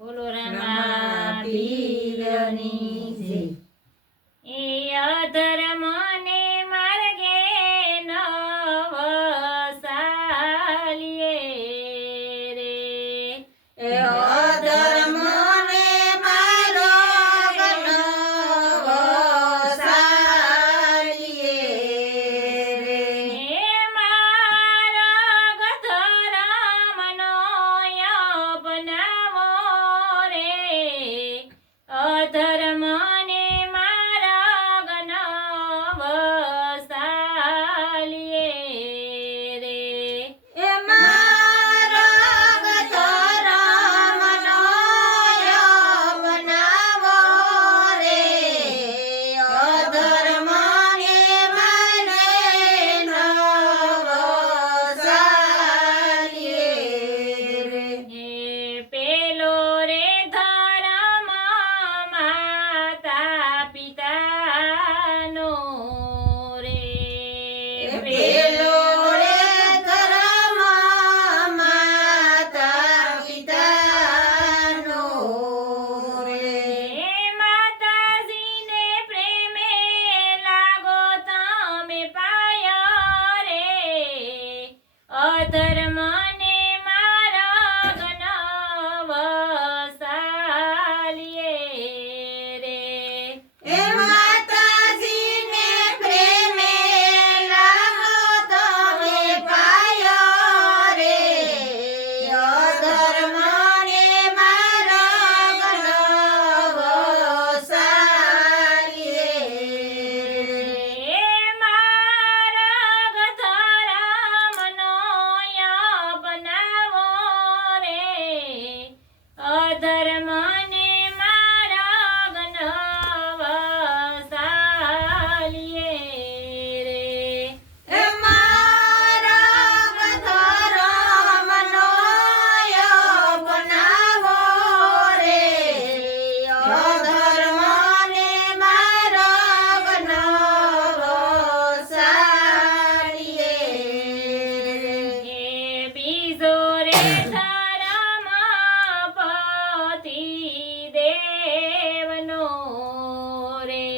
બોલો રમા પીરની જય. એ અધર્મ ને માર્ગે ન વસાલીએ રે. એ અધર્મને મારો વસાલીએ રે. હે માર્ગ ધર્મનો અપનાવો રે. અધર્મ ને માર્ગ ન વસાલીએ રે. એ માર્ગ ધર્મનો અપનાવો રે. અધર્મને મને ન વસાલીએ રે. હે પેલો રે ધર્મ માતા પિતાનો રે. પેલો રે ધર્મ માતા પિતાનો રે. હે માતાજીને પ્રેમે લાગો તમે પાયો રે. અધર્મ ને માર્ગ ન વસાલીએ રે. એ માતાજીને પ્રેમે લાગો તમે પાયો રે. અધર્મને માર્ગ ન વસાલીએ રે. હે માર્ગ ધર્મનો અપનાવો રે. અધર્મ ને માર્ગ ન વસાલીએ રે. એ માર્ગ ધર્મનો અપનાવો રે. અધર્મને માર્ગ ન વસાલીએ રે. હે બીજો રે ધર્મ પતિ દેવનો રે.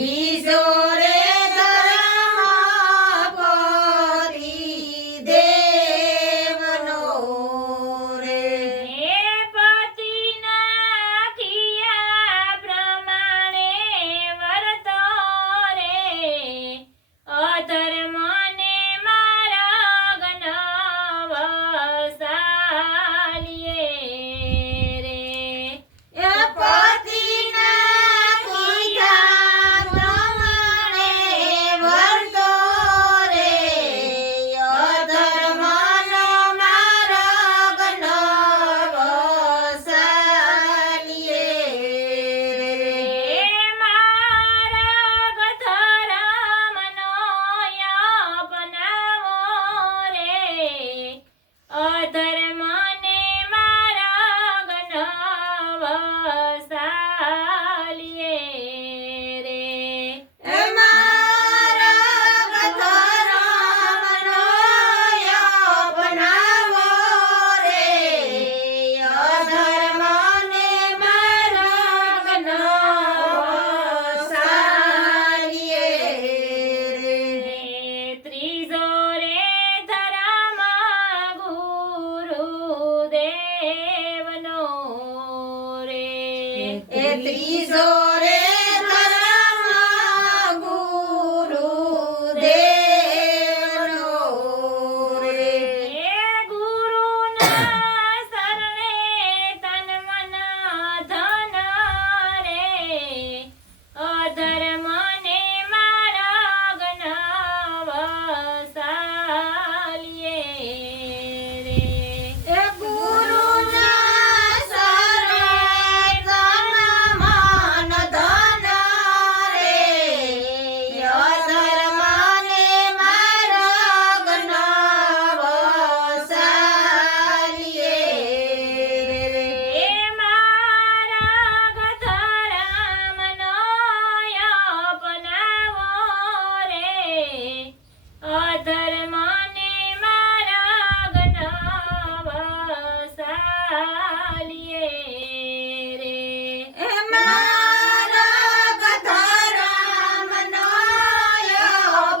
બીજો રે ધર્મ પતિ દેવનો રે. હે પતિના કિયા પ્રમાણે વર્તો રે. અધર્મ ને માર્ગ ન વસાલીએ રે. એ પતિના કીધા પ્રમાણે વર્તો રે. અધર્મનો માર્ગ ન વસાલીએ રે. હે માર્ગ ધર્મનો અપનાવો રે. અધર્મ ને માર્ગ ન વસાલીએ રે. એ માર્ગ ધર્મનો અપનાવો રે. અધર્મને માર્ગ ન વસાલીએ રે. હે ત્રીજો રે ધર્મ ગુરુદેવનો રે. એ ત્રીજો રે ધર્મ ગુરુદેવનો રે. હે ગુરુના શરણે તન મન ધન રે. અધર્મ ને માર્ગ ન વસાલીએ રે. એ ગુરુના શરણે તન મન ચાલીએ રે એ મારા ગધરામનો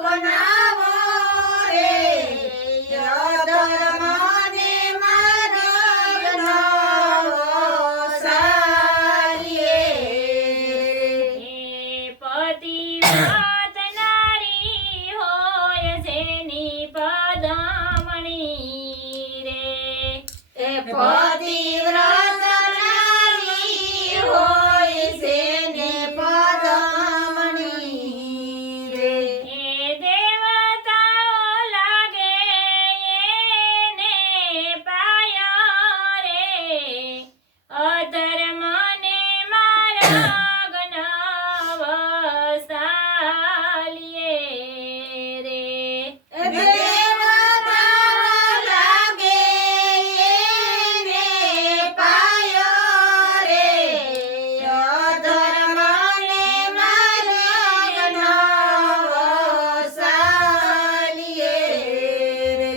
બનાવો રે યધર્મને માર્ગનો ચાલીએ એ પતિવ્રત નારી હોય જેની પદમણી રે એ પતિવ્રત નારી હોય છે ને પદમણી રે એ દેવતાઓ લાગે એને પાયા રે અધર્મને માર્ગ નવસાલીએ રે દેવતાઓ લાગે એને પાયો રે અધર્મને માર્ગનો ચાલીએ રે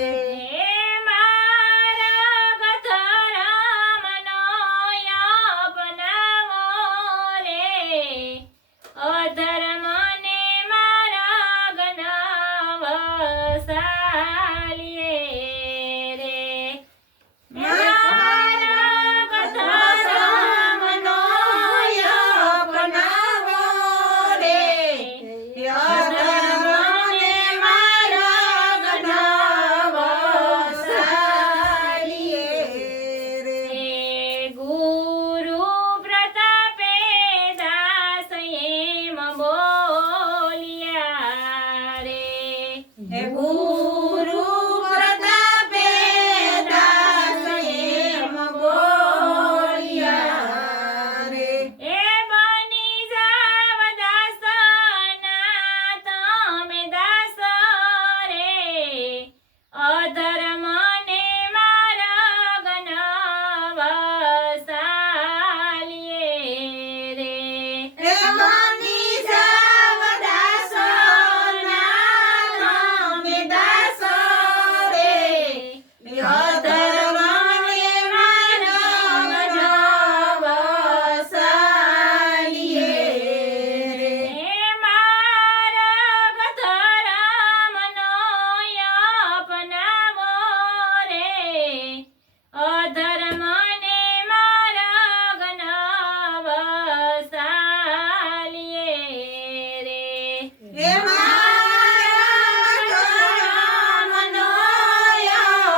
હે મારા ગધરામનો અપનાવો રે અધર્મને માર્ગ નવસાલીએ રે મારા ગધરામનો અપનાવો રે યધર્મને માર્ગનો ચાલીએ રે હે ગુરુ પ્રતાપે દાસ એમ બોલ્યા રે હે ગુરુ પ્રતાપે દાસ એમ બોલ્યા રે એ બની જાવ દાસના તમે દાસ રે અધર્મને માર્ગ નવસાલીએ રે હે માની જાવ દાસોના તમે દાસો રે યધર્મને માર્ગનો ચાલીએ રે હે મારા ગધરામનો અપનાવો રે અધર્મને માર્ગ નવસાલીએ રે હે મારા ગધરામનો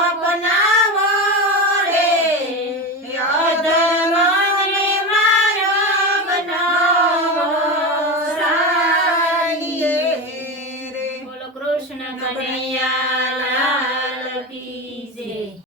અપનાવો રે યધર્મને માર્ગનો ચાલીએ રે બોલો કૃષ્ણ કનૈયા